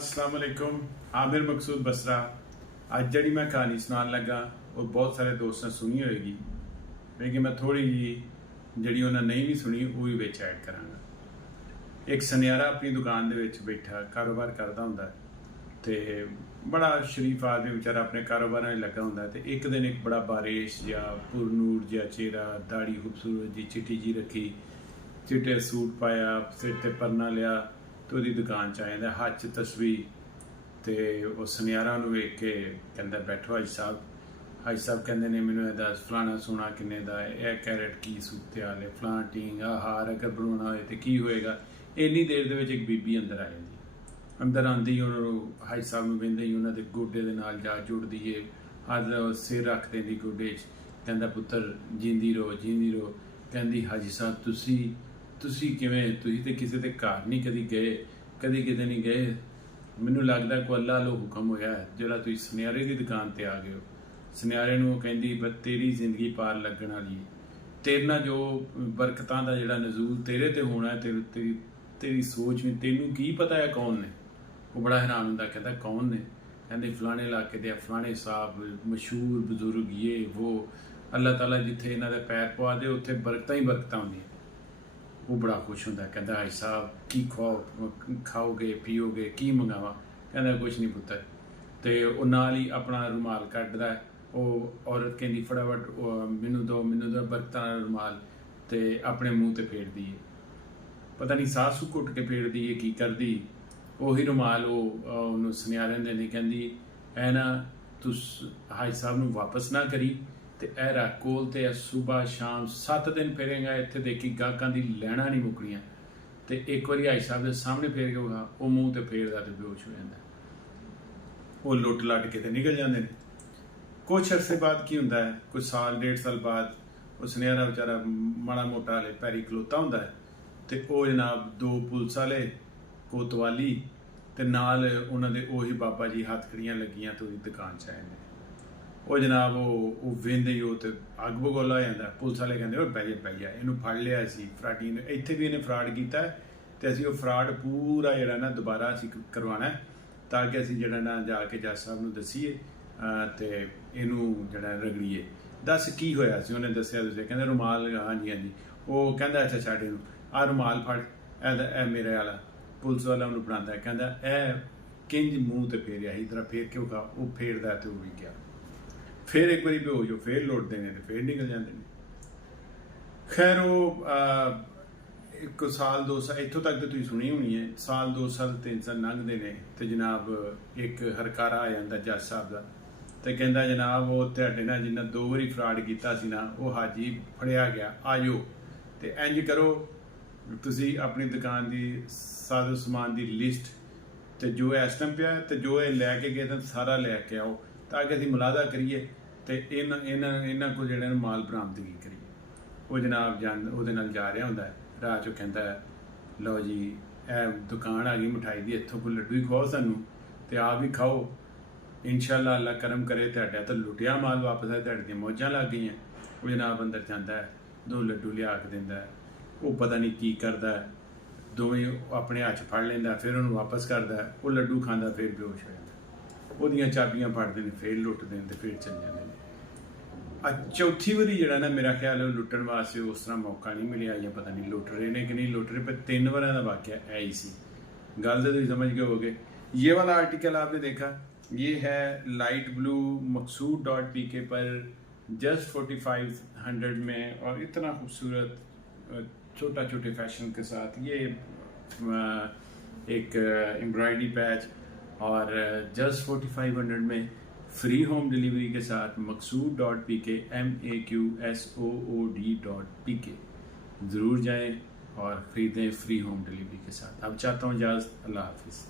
अस्सलाम वालेकुम। आमिर मकसूद बसरा। अज जी मैं कहानी सुनान लगा वो बहुत सारे दोस्त ने सुनी होएगी, लेकिन मैं थोड़ी जी जी उन्हें नहीं भी सुनी वो भी विच ऐड करांगा। एक सुनियारा अपनी दुकान दे विच बैठा कारोबार करता हुंदा ते बड़ा शरीफ आदमी बेचारा अपने कारोबार में लगा हुंदा ते एक दिन एक बड़ा बारिश या पुरनूर जिहा चेहरा, दाढ़ी खूबसूरत जी चिट्टी जी रखी, चिट्टे सूट पाया, सिर ते परना लिया तो उसकी दुकान च आ जाता, हाथ च तस्वीर तो उस सुनियारा वेख के कहता बैठो हाजी साहब। हाजी साहब कहते ने मैनू दस फलाना सोना किन्ने दा है, यह कैरेट की सूते वाले फलां टींग आ हार अगर बनवाना होए तो की होएगा। इन्नी देर दे विच एक बीबी अंदर आ जाती, अंदर आंदी उन्होंने हाजी साहब नूं वेंदे ही उन्होंने गोडे दे नाल जा जुड़दी है, हाथ सिर रख देंदी गोडे च, कहंदा पुत्तर जींदी रहो जींदी रहो। कहंदी हाजी साहब तुसी किवें, तुसी ते किसी दे घर नहीं कदी गए, कदी किते नहीं गए, मैनू लगदा कोई अल्लाह लो हुक्म होया जिहड़ा तुसीं सुनियारे दी दुकान ते आ गए हो। सुनियारे नूं कहंदी बस तेरी जिंदगी पार लगण वाली है, तेरे नाल जो बरकतां दा जिहड़ा नज़ूल तेरे ते होना है, तेरी सोच में तेनू की पता है कौन ने। वो बड़ा हैरान हुंदा, कहंदा कौन ने। कहंदे फलाने इलाके दे फलाने साहब मशहूर बुजुर्ग ये वो, अल्लाह ताला जिथे इन्हां दे पैर पवा दे उत्थे बरकतां ही बरकतां हुंदियां। वो बड़ा खुश होंदा, कहंदा हाजी साहब की खाओगे पीओगे की मंगावा। कहंदा कुछ नहीं पुत्तर। तो वो नाल ही अपना रुमाल कड्ढदा, वो औरत कहंदी फटाफट मैनू दो बरकतां दा रुमाल, तो अपने मूँह ते फेरदी है, पता नहीं सासू घुट के फेरदी है की करदी। ਉਹੀ रुमाल वो सुनियारे देने, कहंदी ऐ ना तुस हाजी साहब नूं वापस ना करी ते ऐ रख कोल ते सुबह शाम 7 दिन फेरेगा इत्थे देखी गाहकां दी लैना नहीं मुकनियां। ते एक बारी हाजी साहब दे सामने फेर के विखा, वो मूँह ते फेरदा ते बेहोश हो जांदा, वो लुट लट के ते निकल जांदे ने। कुछ अरसे बाद की हुंदा है, कुछ साल डेढ़ साल बाद वो सुनियारा बेचारा माड़ा मोटा हले पैरी खलोता हुंदा है, ते वो जनाब 2 पुलिस वाले कोतवाली ते नाल उन्हां दे ओही बाबा जी हत्थ खड़ियां लगियां तो उसदी दुकान च आए ने। वो जनाब वो वेंदे ही तो अग बगोला हो जाता। पुलिस वाले कहते बह जा इनू फड़ लिया असी फ्राडी ने, इत्थे भी इन्हें फ्राड किया तो असी वो फ्राड पूरा जिहड़ा ना दोबारा असी करवाना है ताकि असी जिहड़ा ना जाके जज साहब नूं दसीए तो इनू जिहड़ा रगड़ीए। दस की होया सी, उन्हें दसिया तुसीं, कहंदे रुमाल हाँ जी। वो कहंदा अच्छा छड्ड इनू, आ रुमाल फड़ ए मेरे वाला। पुलिस वाला उन्होंने फड़ांदा, कहंदा ए किंज मूँह ते फेरिया ही, इधर फेर के विखा। वो फेरदा तो वो भी गया, फिर एक बारी बेहोश हो फिर लुटते हैं तो फिर निकल जाते हैं। खैर वो एक साल 2 साल इतों तक तो तुम सुनी होनी है, साल 2 साल 3 साल लंघते हैं तो जनाब एक हरकारा आ जाता जज साहब का, तो कहता जनाब वो तुहाडे नाल जिन्ना 2 बारी फ्राड किया सी ना वो हाजी फड़िया गया, आजो तो इंज करो तुसी अपनी दुकान की साजो समान की लिस्ट तो जो इस टाइम पिया तो जो लैके गए तो सारा लैके आओ ताकि असीं मुलादा करिए तो इन्हां को जिहड़ा माल बरामदगी करिए। वो जनाब उहदे नाल जा रहा हुंदा है, राह चों कहंदा लो जी ए दुकान आ गई मिठाई दी, इत्थों कोई लड्डू ही खवाओ सानू ते आप भी खाओ, इंशाअल्लाह अल्लाह करम करे तुहाडा तो लुटिया माल वापस आए, तुहाडी दियां मौजां लग गईयां। वो जनाब अंदर जांदा है, 2 लड्डू लिया के दिंदा है, वो पता नहीं की करदा है, दोवें अपने हाथ फड़ लैंदा फिर उन्होंने वापस करदा है, वो लड्डू खांदा फिर बेहोश हो जाता, ਉਹਦੀਆਂ ਚਾਬੀਆਂ ਫੜਦੇ ਨੇ फिर लुटते हैं तो फिर चल जाते हैं। चौथी बारी जरा ना मेरा ख्याल है लुटन वास्ते उस तरह मौका नहीं मिले या पता नहीं लुट रहे ने कि नहीं लुट रहे, पर 3 बार का वाकया है ही सी। गल तो समझ गए होगे। ये वाला आर्टिकल आपने देखा, ये है लाइट ब्लू मकसूद.pk पर जस्ट 4500 में, और इतना खूबसूरत छोटा छोटे फैशन के साथ ये एक एम्ब्रॉयडरी पैच और जस्ट 4500 में फ्री होम डिलीवरी के साथ मकसूद.pk MAQSOOD.pk ज़रूर जाएं और ख़रीदें फ्री होम डिलीवरी के साथ। अब चाहता हूँ इजाज़त, अल्लाह हाफिज़।